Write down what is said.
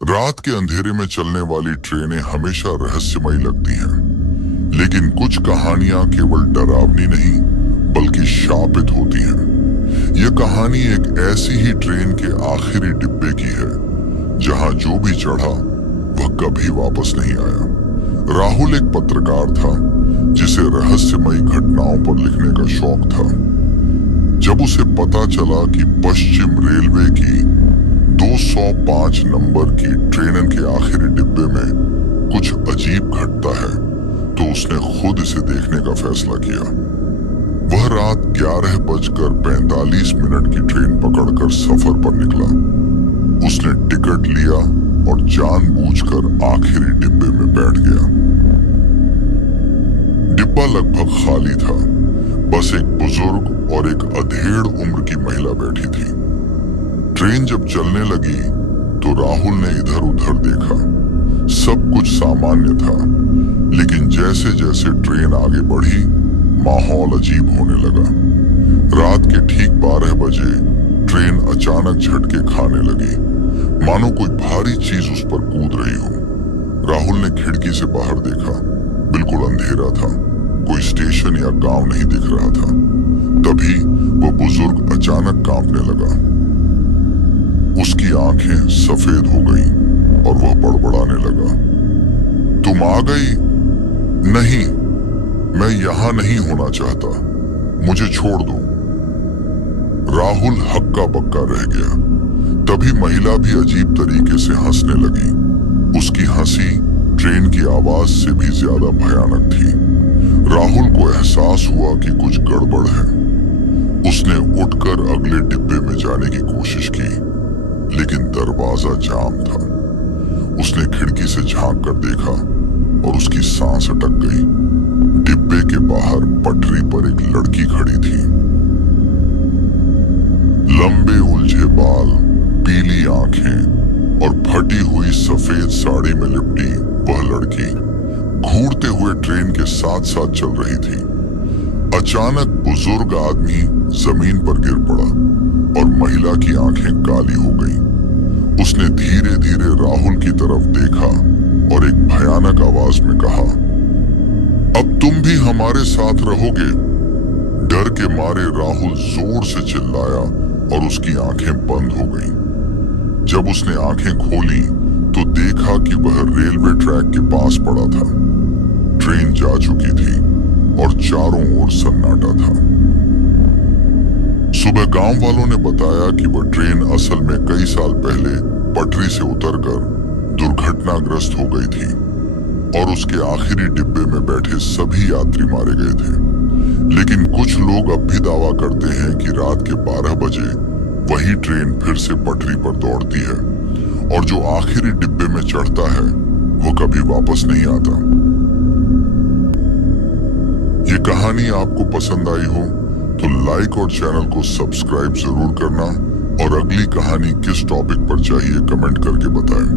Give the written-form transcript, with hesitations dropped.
रात के अंधेरे में चलने वाली ट्रेनें हमेशा रहस्यमयी लगती हैं, लेकिन कुछ कहानियां केवल डरावनी नहीं बल्कि शापित होती हैं। यह कहानी एक ऐसी ही ट्रेन के आखिरी डिब्बे की है जहां जो भी चढ़ा वह कभी वापस नहीं आया। राहुल एक पत्रकार था जिसे रहस्यमयी घटनाओं पर लिखने का शौक था। जब उसे पता चला कि पश्चिम रेलवे की 205 नंबर की ट्रेन के आखिरी डिब्बे में कुछ अजीब घटता है, तो उसने खुद इसे देखने का फैसला किया। वह रात 11:45 की ट्रेन पकड़कर सफर पर निकला। उसने टिकट लिया और जानबूझकर आखिरी डिब्बे में बैठ गया। डिब्बा लगभग खाली था, बस एक बुजुर्ग और एक अधेड़ उम्र की महिला बैठी थी। ट्रेन जब चलने लगी तो राहुल ने इधर उधर देखा। सब कुछ सामान्य था, लेकिन जैसे जैसे ट्रेन आगे बढ़ी माहौल अजीब होने लगा। रात के ठीक 12 बजे ट्रेन अचानक झटके खाने लगी, मानो कोई भारी चीज उस पर कूद रही हो। राहुल ने खिड़की से बाहर देखा। बिल्कुल अंधेरा था, कोई स्टेशन या गांव नहीं दिख रहा था। तभी वो बुजुर्ग अचानक कांपने लगा। उसकी आंखें सफेद हो गईं और वह बड़बड़ाने लगा। तुम आ गई? नहीं, मैं यहां नहीं होना चाहता, मुझे छोड़ दो। राहुल हक्का बक्का रह गया। तभी महिला भी अजीब तरीके से हंसने लगी। उसकी हंसी ट्रेन की आवाज से भी ज्यादा भयानक थी। राहुल को एहसास हुआ कि कुछ गड़बड़ है। उसने उठकर अगले डिब्बे में जाने की कोशिश की, लेकिन दरवाजा जाम था। उसने खिड़की से झांक कर देखा और उसकी सांस अटक गई। डिब्बे के बाहर पटरी पर एक लड़की खड़ी थी। लंबे उलझे बाल, पीली आंखें और फटी हुई सफेद साड़ी में लिपटी वह लड़की घूरते हुए ट्रेन के साथ साथ चल रही थी। अचानक बुजुर्ग आदमी जमीन पर गिर पड़ा और महिला की आंखें काली हो गईं। उसने धीरे धीरे राहुल की तरफ देखा और एक भयानक आवाज में कहा, अब तुम भी हमारे साथ रहोगे। डर के मारे राहुल जोर से चिल्लाया और उसकी आंखें बंद हो गईं। जब उसने आंखें खोली तो देखा कि वह रेलवे ट्रैक के पास पड़ा था। ट्रेन जा चुकी थी और चारों ओर सन्नाटा था। सुबह गांव वालों ने बताया कि वह ट्रेन असल में कई साल पहले पटरी से उतरकर दुर्घटनाग्रस्त हो गई थी और उसके आखिरी डिब्बे में बैठे सभी यात्री मारे गए थे। लेकिन कुछ लोग अब भी दावा करते हैं कि रात के 12 बजे वही ट्रेन फिर से पटरी पर दौड़ती है और जो आखिरी डिब्बे में चढ़ता है वो कभी वापस नहीं आता। ये कहानी आपको पसंद आई हो तो लाइक और चैनल को सब्सक्राइब जरूर करना और अगली कहानी किस टॉपिक पर चाहिए कमेंट करके बताएं।